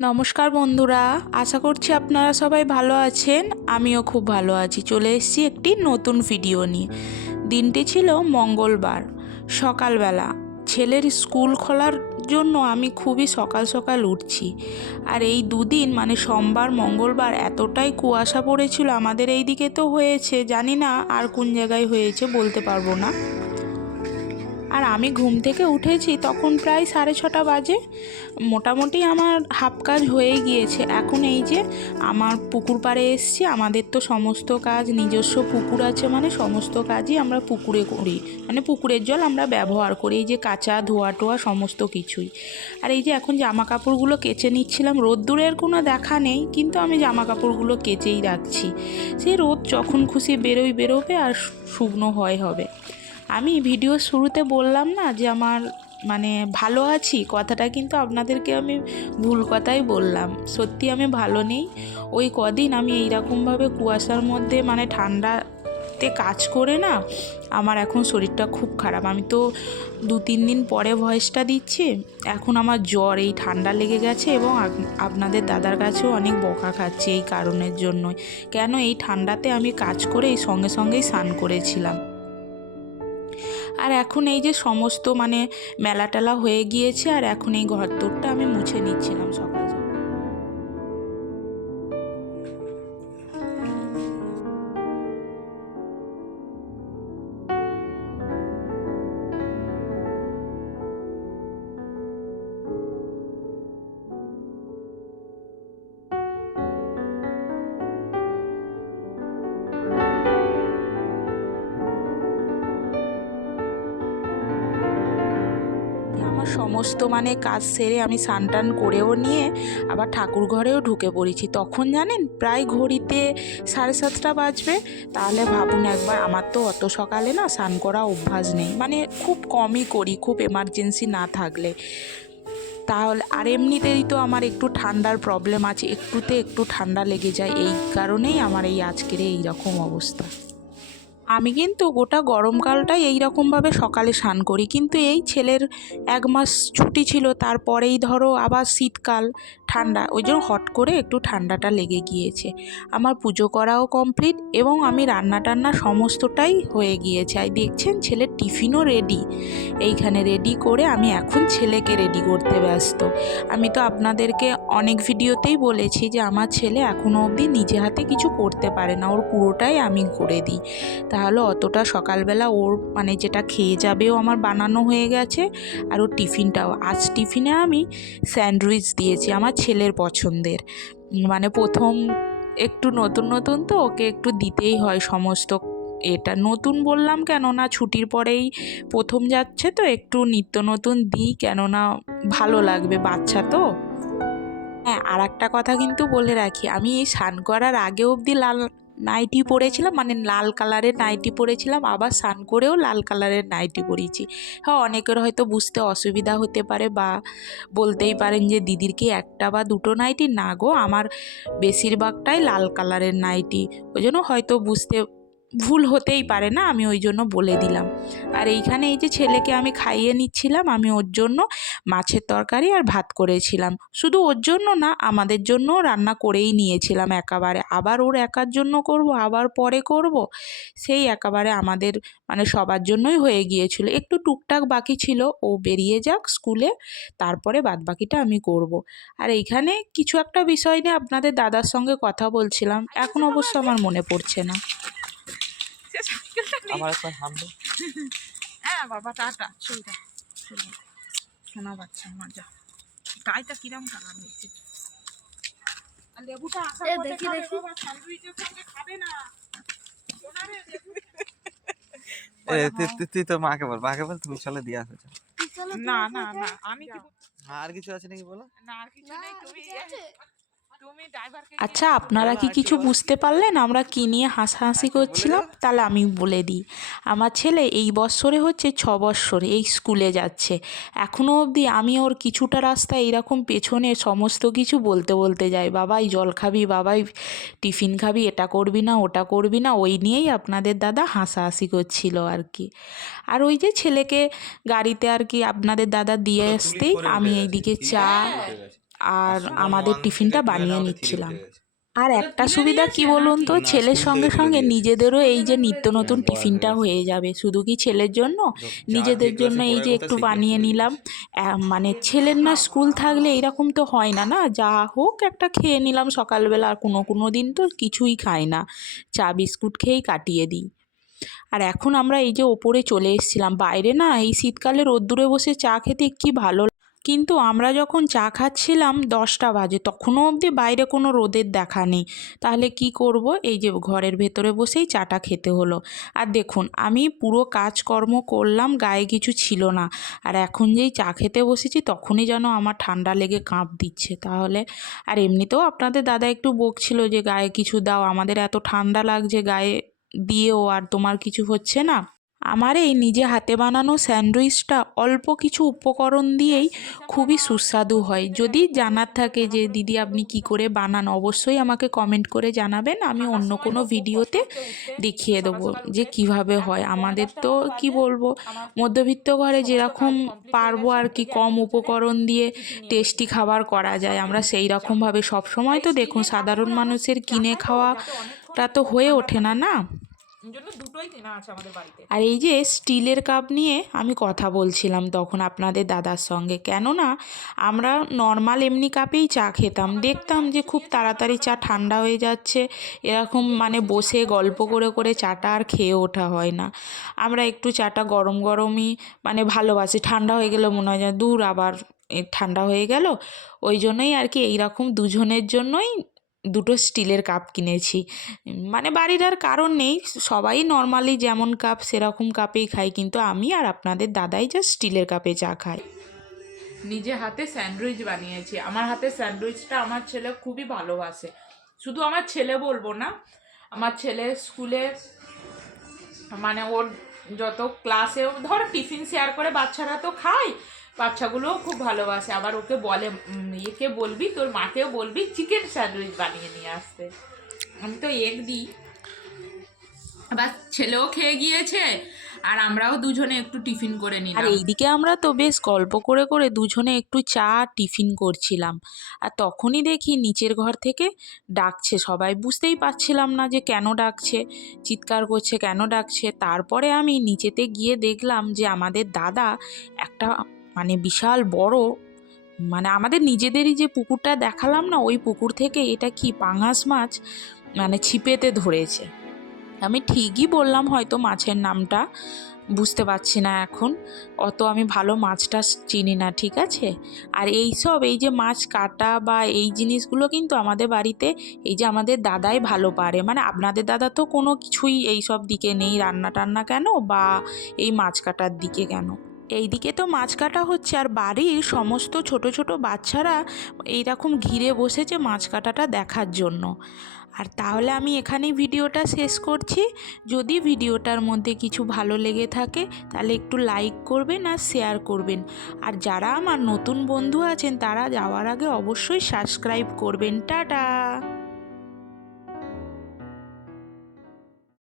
নমস্কার বন্ধুরা, আশা করছি আপনারা সবাই ভালো আছেন। আমিও খুব ভালো আছি। চলে এসেছি একটি নতুন ভিডিও নিয়ে। দিনটি ছিল মঙ্গলবার, সকালবেলা। ছেলের স্কুল খোলার জন্য আমি খুবই সকাল সকাল উঠছি। আর এই দুদিন মানে সোমবার, মঙ্গলবার, এতটাই কুয়াশা পড়েছিল, আমাদের এই দিকে তো হয়েছে, জানি না আর কোন জায়গায় হয়েছে, বলতে পারব না। আর আমি ঘুম থেকে উঠেছি তখন প্রায় সাড়ে ছটা বাজে। মোটামুটি আমার হাফ কাজ হয়ে গিয়েছে। এখন এই যে আমার পুকুর পাড়ে এসছি, আমাদের তো সমস্ত কাজ নিজস্ব পুকুর আছে মানে সমস্ত কাজই আমরা পুকুরে করি। মানে পুকুরের জল আমরা ব্যবহার করি, এই যে কাঁচা ধোয়া টোয়া সমস্ত কিছুই। আর এই যে এখন জামা কাপড়গুলো কেচে নিচ্ছিলাম, রোদ্দুরের কোনো দেখা নেই, কিন্তু আমি জামা কাপড়গুলো কেচেই রাখছি। সে রোদ যখন খুশি বেরোই বেরোবে আর শুকনো হয় হবে। আমি ভিডিও শুরুতে বললাম না যে আমার মানে ভালো আছি, কথাটা কিন্তু আপনাদেরকে আমি ভুল কথাই বললাম। সত্যি আমি ভালো নেই। ওই কদিন আমি এইরকমভাবে কুয়াশার মধ্যে মানে ঠান্ডাতে কাজ করে না, আমার এখন শরীরটা খুব খারাপ। আমি তো দু তিন দিন পরে ভয়েসটা দিচ্ছি, এখন আমার জ্বর, এই ঠান্ডা লেগে গেছে এবং আপনাদের দাদার কাছেও অনেক বকা খাচ্ছে এই কারণের জন্যই। কেন এই ঠান্ডাতে আমি কাজ করে এই সঙ্গে সঙ্গেই স্নান করেছিলাম। আর এখন এই যে সমস্ত মানে মেলা টেলা হয়ে গিয়েছে, আর এখন এই ঘর তোরটা আমি মুছে নিচ্ছিলাম সকাল। সমস্ত মানে কাজ সেরে আমি টান করেও নিয়ে আবার ঠাকুর ঘরেও ঢুকে পড়েছি। তখন জানেন? প্রায় ঘড়িতে সাড়ে সাতটা বাজবে। তাহলে ভাবুন একবার, আমার তো অত সকালে না স্নান করা অভ্যাস নেই। মানে খুব কমই করি, খুব এমার্জেন্সি না থাকলে। তাহলে, আর এমনিতেই তো আমার একটু ঠান্ডার প্রবলেম আছে। একটুতে একটু ঠান্ডা লেগে যায়। এই কারণেই আমার এই আজকের এই রকম অবস্থা। আমি কিন্তু গোটা গরমকালটাই এই রকমভাবে সকালে স্নান করি। কিন্তু এই ছেলের এক মাস ছুটি ছিল, তারপরেই ধরো আবার শীতকাল, ঠান্ডা। ওই জন্য হট করে একটু ঠান্ডাটা লেগে গিয়েছে। আমার পুজো করাও কমপ্লিট এবং আমি রান্না টান্না সমস্তটাই হয়ে গিয়েছে। আর দেখছেন ছেলের টিফিনও রেডি এইখানে রেডি করে আমি এখন ছেলেকে রেডি করতে ব্যস্ত। আমি তো আপনাদেরকে অনেক ভিডিওতেই বলেছি যে, আমার ছেলে এখনও অবধি নিজে হাতে কিছু করতে পারে না। ওর পুরোটাই আমি করে দিই। তাহলে অতটা সকালবেলা ওর মানে যেটা খেয়ে যাবেও আমার বানানো হয়ে গেছে আর ওর টিফিনটাও। আজ টিফিনে আমি স্যান্ডউইচ দিয়েছি আমার ছেলের পছন্দের। মানে প্রথম একটু নতুন নতুন তো ওকে একটু দিতেই হয় সমস্ত এটা। নতুন বললাম কেন না ছুটির পরেই প্রথম যাচ্ছে তো একটু নিত্য নতুন দিই কেননা ভালো লাগবে বাচ্চা তো। হ্যাঁ আর একটা কথা কিন্তু বলে রাখি, আমি এই স্নান করার আগে অবধি লাল নাইটি পরেছিলাম মানে লাল কালারের নাইটি পরেছিলাম, আবার স্নান করেও লাল কালারের নাইটি পরেছি। হ্যাঁ অনেকের হয়তো বুঝতে অসুবিধা হতে পারে বা বলতেই পারেন যে, দিদির কি একটা বা দুটো নাইটি না গো, আমার বেশিরভাগটাই লাল কালারের নাইটি ওই জন্য হয়তো বুঝতে ভুল হতেই পারে না, আমি ওই জন্য বলে দিলাম। আর এইখানে এই যে ছেলেকে আমি খাইয়ে নিচ্ছিলাম, আমি ওর জন্য মাছের তরকারি আর ভাত করেছিলাম। শুধু ওর জন্য না, আমাদের জন্য রান্না করেই নিয়েছিলাম একেবারে। আবার ওর একার জন্য করব, আবার পরে করব, সেই একেবারে আমাদের মানে সবার জন্যই হয়ে গিয়েছিল। একটু টুকটাক বাকি ছিল, ও বেরিয়ে যাক স্কুলে, তারপরে বাদ বাকিটা আমি করব। আর এইখানে কিছু একটা বিষয় নিয়ে আপনাদের দাদার সঙ্গে কথা বলছিলাম, এখন অবশ্য আমার মনে পড়ছে না। আমার একবার হামলো হ্যাঁ বাবা টাটা চলবে চলবে শোনা বাচ্চা মজা গাইটা কিরম কালার হয়েছে? আর লেবুটা আসার পথে খাবে বাবা, স্যান্ডউইচের সঙ্গে খাবে না। শোনা রে, লেবু। এ, তুই- তো মাকে বল মাকে বল তুমি চলে দিয়ে আসো না না না আমি কি আর কিছু আছে নাকি বলো? না আর কিছু নেই তুমি আচ্ছা আপনারা কি কিছু বুঝতে পারলেন? আমরা কি নিয়ে হাসাহাসি করছিলাম? তাহলে আমি বলে দিই। আমার ছেলে এই বৎসরে হচ্ছে ছ বৎসর এই স্কুলে যাচ্ছে। এখনও অবধি আমি ওর কিছুটা রাস্তা এইরকম পেছনে সমস্ত কিছু বলতে বলতে যাই। বাবাই জল খাবি বাবাই টিফিন খাবি এটা করবি না ওটা করবি না। ওই নিয়েই আপনাদের দাদা হাসাহাসি করছিল আর কি। আর ওই যে ছেলেকে গাড়িতে আর কি আপনাদের দাদা দিয়ে আসতেই আমি এইদিকে চা আর আমাদের টিফিনটা বানিয়ে নিচ্ছিলাম। আর একটা সুবিধা কি বলুন তো? ছেলের সঙ্গে সঙ্গে নিজেদেরও এই যে নিত্য নতুন হ্যাঁ, টিফিনটা হয়ে যাবে। শুধু কি ছেলের জন্য? নিজেদের জন্য এই যে একটু বানিয়ে নিলাম। মানে ছেলের না স্কুল থাকলে এরকম তো হয় না না? যা হোক একটা খেয়ে নিলাম সকালবেলা আর কোনো কোনো দিন তো কিছুই খাই না। চা বিস্কুট খেয়েই কাটিয়ে দিই। আর এখন আমরা এই যে ওপরে চলে এসেছিলাম। বাইরে না এই শীতকালে রোদ্দুরে বসে চা খেতে কি ভালো কিন্তু আমরা যখন চা খাচ্ছিলাম দশটা বাজে, তখনও অবধি বাইরে কোনো রোদের দেখা নেই। তাহলে কি করব? এই যে ঘরের ভেতরে বসেই চাটা খেতে হলো। আর দেখুন, আমি পুরো কাজকর্ম করলাম, গায়ে কিছু ছিল না। আর এখন যেই চা খেতে বসেছি, তখনই যেন আমার ঠান্ডা লেগে কাঁপ দিচ্ছে। তাহলে, আর এমনিতেও আপনাদের দাদা একটু বকছিল যে, গায়ে কিছু দাও, আমাদের এত ঠান্ডা লাগছে, গায়ে দিয়েও আর তোমার কিছু হচ্ছে না। আমার এই নিজে হাতে বানানো স্যান্ডউইচটা অল্প কিছু উপকরণ দিয়েই খুবই সুস্বাদু হয়। যদি জানার থাকে যে, দিদি, আপনি কি করে বানান? অবশ্যই আমাকে কমেন্ট করে জানাবেন। আমি অন্য কোনো ভিডিওতে দেখিয়ে দেবো যে, কীভাবে হয়। আমাদের তো, কি বলব, মধ্যবিত্ত ঘরে যেরকম পারব আর কি, কম উপকরণ দিয়ে টেস্টি খাবার করা যায়। আমরা সেই রকমভাবে সবসময় তো দেখুন, সাধারণ মানুষের কিনে খাওয়াটা তো হয়ে ওঠে না না? দুটোই আর এই যে স্টিলের কাপ নিয়ে আমি কথা বলছিলাম তখন আপনাদের দাদার সঙ্গে। কেননা আমরা নর্মাল এমনি কাপেই চা খেতাম। দেখতাম যে খুব তাড়াতাড়ি চা ঠান্ডা হয়ে যাচ্ছে। এরকম মানে বসে গল্প করে করে চাটা আর খেয়ে ওঠা হয় না। আমরা একটু চাটা গরম গরমই মানে ভালোবাসি। ঠান্ডা হয়ে গেলে মনে হয় যে দূর আবার ঠান্ডা হয়ে গেল। ওই জন্যই আর কি এইরকম দুজনের জন্যই দুটো স্টিলের কাপ কিনেছি। মানে বাড়ির আর কারণ নেই, সবাই নর্মালি যেমন কাপ সেরকম কাপেই খাই কিন্তু আমি আর আপনাদের দাদাই যা স্টিলের কাপে চা খাই। নিজে হাতে স্যান্ডউইচ বানিয়েছি। আমার হাতে স্যান্ডউইচটা আমার ছেলে খুবই ভালোবাসে। শুধু আমার ছেলে বলব না, আমার ছেলে স্কুলে মানে ওর যত ক্লাসে ধর টিফিন শেয়ার করে বাচ্চারা তো খায় বাচ্চাগুলোও খুব ভালোবাসে। আবার ওকে বলে একে বলবি, তোর মাকেও বলবি চিকেন স্যান্ডউইচ বানিয়ে নিয়ে আসতে। আমি তো এগ দিই। আবার ছেলেও খেয়ে গিয়েছে, আর আমরাও দুজনে একটু টিফিন করে আর নিলাম এইদিকে আমরা তো বেশ গল্প করে করে দুজনে একটু চা, টিফিন করছিলাম। আর তখনই দেখি নিচের ঘর থেকে ডাকছে। সবাই বুঝতেই পারছিলাম না যে কেন ডাকছে, চিৎকার করছে, কেন ডাকছে। তারপরে আমি নিচেতে গিয়ে দেখলাম যে আমাদের দাদা একটা মানে বিশাল বড়। মানে আমাদের নিজেদেরই যে পুকুরটা দেখালাম না, ওই পুকুর থেকে এটা কি পাঙাশ মাছ মানে ছিপেতে ধরেছে। আমি ঠিকই বললাম হয়তো মাছের নামটা, বুঝতে পারছি না এখন। অত আমি ভালো মাছটা চিনি না, ঠিক আছে? আর এই সব এই যে মাছ কাটা বা এই জিনিসগুলো কিন্তু আমাদের বাড়িতে, এই যে আমাদের দাদাই ভালো পারে। মানে আপনাদের দাদা তো কোনো কিছুই এই সব দিকে নেই, রান্না টান্না কেন? বা এই মাছ কাটার দিকে কেন? এইদিকে তো মাছ কাটা হচ্ছে আর বাড়ির সমস্ত ছোট ছোট বাচ্চারা এইরকম ঘিরে বসেছে মাছ কাটাটা দেখার জন্য। আর তাহলে আমি এখানেই ভিডিওটা শেষ করছি। যদি ভিডিওটার মধ্যে কিছু ভালো লেগে থাকে, তাহলে একটু লাইক করবেন আর শেয়ার করবেন। আর যারা আমার নতুন বন্ধু আছেন, তারা যাওয়ার আগে অবশ্যই সাবস্ক্রাইব করবেন। টাটা!